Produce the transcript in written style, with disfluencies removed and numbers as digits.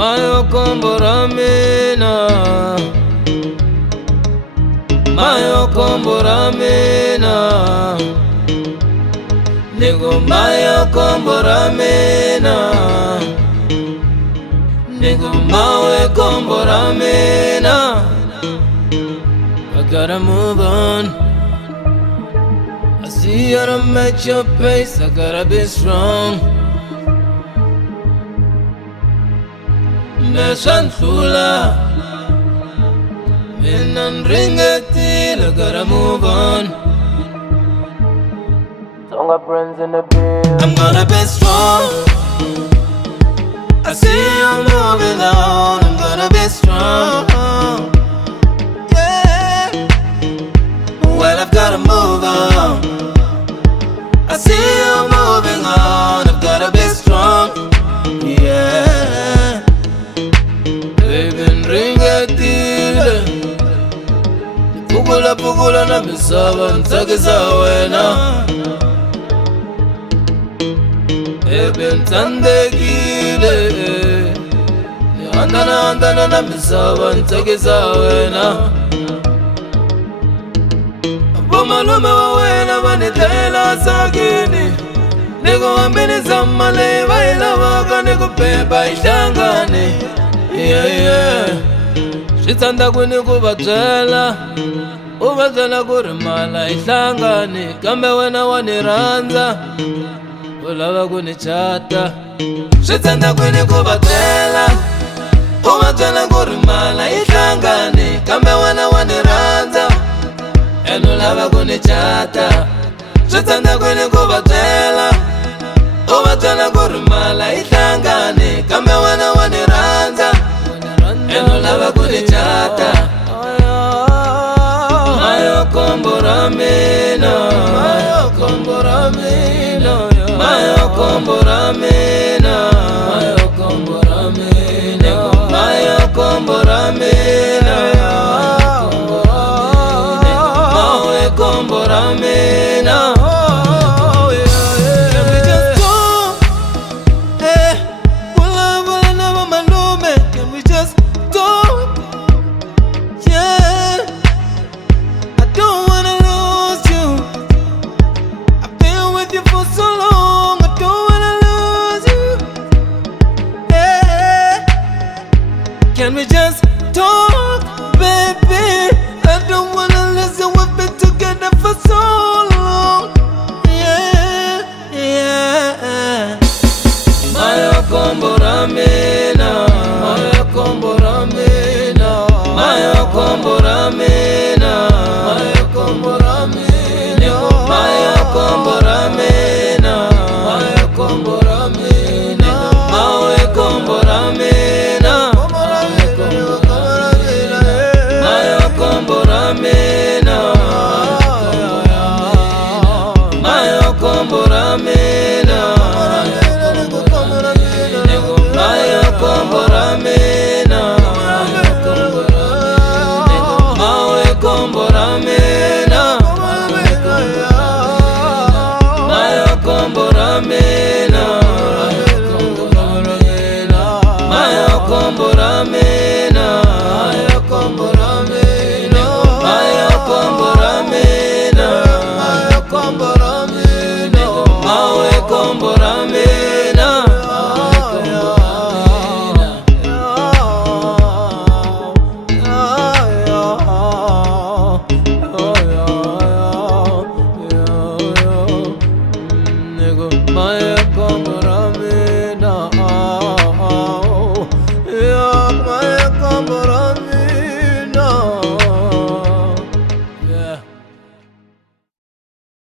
Mayo kombora mina, mayo kombora mina, nigga mayo kombora mina, nigga mawe kombora mina. I gotta move on. I see you don't match your pace. I gotta be strong. Meshanthula, minan ringetil. I gotta move on. Stronger friends in the bill. I'm gonna be strong. I see you moving on. I'm gonna be strong. Yeah. Well, I've gotta move on. I see you moving on. I've gotta be strong. Yeah. Baby, ring a deal. Pugula pugula na misava ntakisa wena. Baby, ntandekile. Andana na misava ntakisa wena. Malume wa wena vanitela sakini. Niko wambini zamale vaila waka niko pepa ishangani. Yeah. Shitanda kuni kuvatela. Uvatela kurimala ishangani. Kambe wena waniranza. Ulava kuni chata. Shitanda kuni kuvatela. Uvatela kurimala ishangani. Kambe wena waniranza. Eno lava kuni chata. Shitanda kuni kuvatela. Uvatela kurimala ishangani. Kambe wena waniranza. Eno lava kuni chata. Mayo kombora mina, mayo kombora mina, mayo kombora mina, mayo kombora mina, mayo kombora mina, mayo kombora mina. Can we just talk, baby? I don't wanna listen, we've been together for so long. Yeah. Mayo kombora mina, mayo kombora mina, mayo kombora mina, mayo kombora mina, mayo kombora mina, mayo kombora mina, mayo kombora mina. Mayo kombora mina, mayo kombora mina, mayo kombora mina, mayo kombora mina, mayo kombora mina, mayo kombora mina, mayo kombora mina, mayo kombora mina, mayo kombora mina. My